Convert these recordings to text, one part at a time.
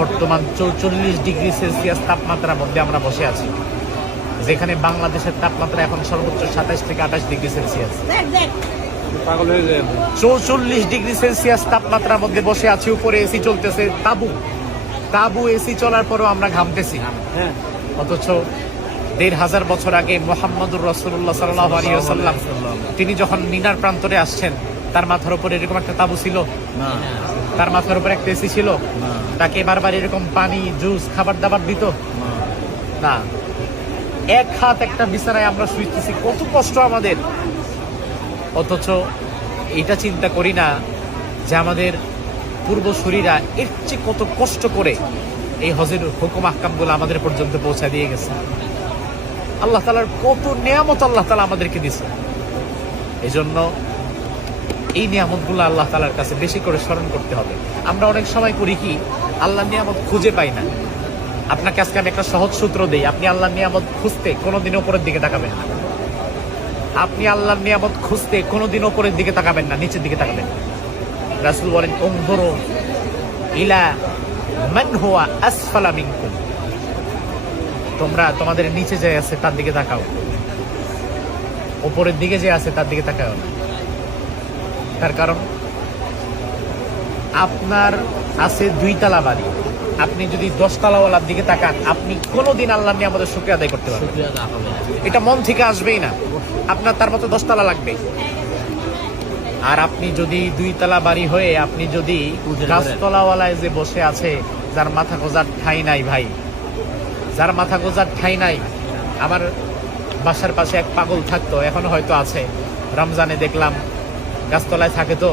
বর্তমান 44 degree Celsius তাপমাত্রার মধ্যে আমরা বসে আছি, যেখানে বাংলাদেশের তাপমাত্রা এখন সর্বোচ্চ 27 থেকে 28 ডিগ্রি সেলসিয়াস। 44 ডিগ্রি সেলসিয়াস তাপমাত্রার মধ্যে বসে আছি, উপরে এসি চলতেছে, তাবু এসি চলার পরেও আমরা ঘামতেছি। অথচ 1500 বছর আগে মুহাম্মদুর রাসূলুল্লাহ সাল্লাল্লাহু আলাইহি ওয়াসাল্লাম তিনি যখন মিনার প্রান্তরে আসছেন, তার মাথার উপর এরকম একটা তাবু ছিল না, তার মাথার উপর একটা এসি ছিল না, তাকে বারবার এরকম পানি, জুস, খাবার দাবার দিত না। এক হাত একটা বিছানায় আমরা শুইতেছি, কত কষ্ট আমাদের। অথচ এটা চিন্তা করি না যে আমাদের পূর্বসূরীরা এর চেয়ে কত কষ্ট করে এই হজের হুকুম আহকামগুলো আমাদের পর্যন্ত পৌঁছা দিয়ে গেছে। আল্লাহ তাআলার কত নিয়ামত আল্লাহ তাআলা আমাদেরকে দিয়েছে। এই জন্য এই নিয়ামতগুলো আল্লাহ তাআলার কাছে বেশি করে স্মরণ করতে হবে। আমরা অনেক সময় করি কি, আল্লাহর নিয়ামত খুঁজে পাই না। আপনাকে আজকে আমি একটা সহজ সূত্র দেই, আপনি আল্লাহর নিয়ামত খুঁজতে কোনোদিন উপরের দিকে তাকাবেন না। আপনি আল্লাহর নিয়ামত খুঁজতে কোনোদিন উপরের দিকে তাকাবেন না, নিচের দিকে তাকাবেন। রাসূল বলেন, উনজুরু ইলা মান হুয়া আসফালা মিনকুম, তোমরা তোমাদের নিচে যে আছে তার দিকে তাকাও, উপরের দিকে যে আছে তার দিকে তাকাও না। তার কারণ আপনার আছে 2 তালা বাড়ি, আপনি যদি 10 তালাওয়ালার দিকে তাকান, আপনি কোনোদিন আল্লাহর নিয়ামতের শুকরিয়া আদায় করতে পারবেন না। এটা মন থেকে আসবেই না, আপনার তার মতো 10 তালা লাগবে। আর আপনি যদি 2 তালা বাড়ি হয়ে আপনি যদি গাছতলাওয়ালায় যে বসে আছে, যার মাথা গোজার ঠাঁই নাই ভাই, যার মাথা গোজার ঠাঁই নাই। আমার বাসার পাশে এক পাগল থাকতো, এখনো হয়তো আছে। রমজানে দেখলাম গাছতলায় থাকে, তো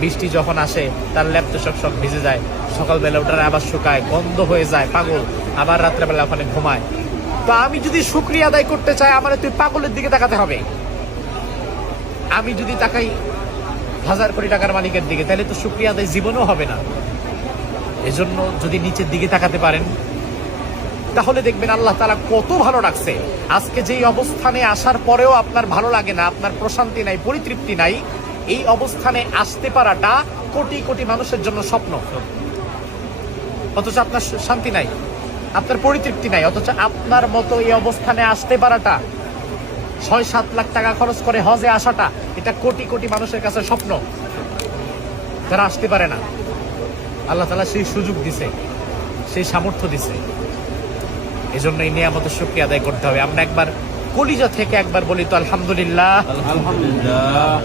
বৃষ্টি যখন আসে তার ল্যাপ তো সব ভিজে যায়, সকালবেলা ওটার আবার শুকায়, গন্ধ হয়ে যায়, পাগল আবার রাত্রেবেলা ওখানে ঘুমায়। তো আমি যদি শুকরিয়া আদায় করতে চাই, আমার তুই পাগলের দিকে তাকাতে হবে। আমি যদি তাকাই 1000 কোটি টাকার মালিকের দিকে, তাহলে তো শুকরিয়া আদায় জীবনেও হবে না। এজন্য যদি নিচের দিকে তাকাতে পারেন, তাহলে দেখবেন আল্লাহ তাআলা কত ভালো রাখছে। আজকে যেই অবস্থানে আসার পরেও আপনার ভালো লাগে না, আপনার প্রশান্তি নাই, পরিতৃপ্তি নাই, এই অবস্থানে আসতে পারাটা কোটি কোটি মানুষের জন্য স্বপ্ন। অথচ আপনার শান্তি নাই, আপনার পরিতৃপ্তি নাই। অথচ আপনার মতো এই অবস্থানে আসতে পারাটা, 6-7 লাখ টাকা খরচ করে হজে আসাটা, এটা কোটি কোটি মানুষের কাছে স্বপ্ন, যারা আসতে পারে না। আল্লাহ তাআলা সেই সুযোগ দিছে, সেই সামর্থ্য দিছে। এজন্য এই নিয়ামতের শুকরিয়া আদায় করতে হবে। আমরা একবার কলিজা থেকে একবার বলি তো আলহামদুলিল্লাহ। আলহামদুলিল্লাহ।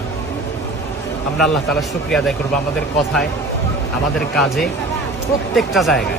আমরা আল্লাহ তাআলার শুকরিয়া আদায় করবো আমাদের কথায়, আমাদের কাজে, প্রত্যেকটা জায়গায়।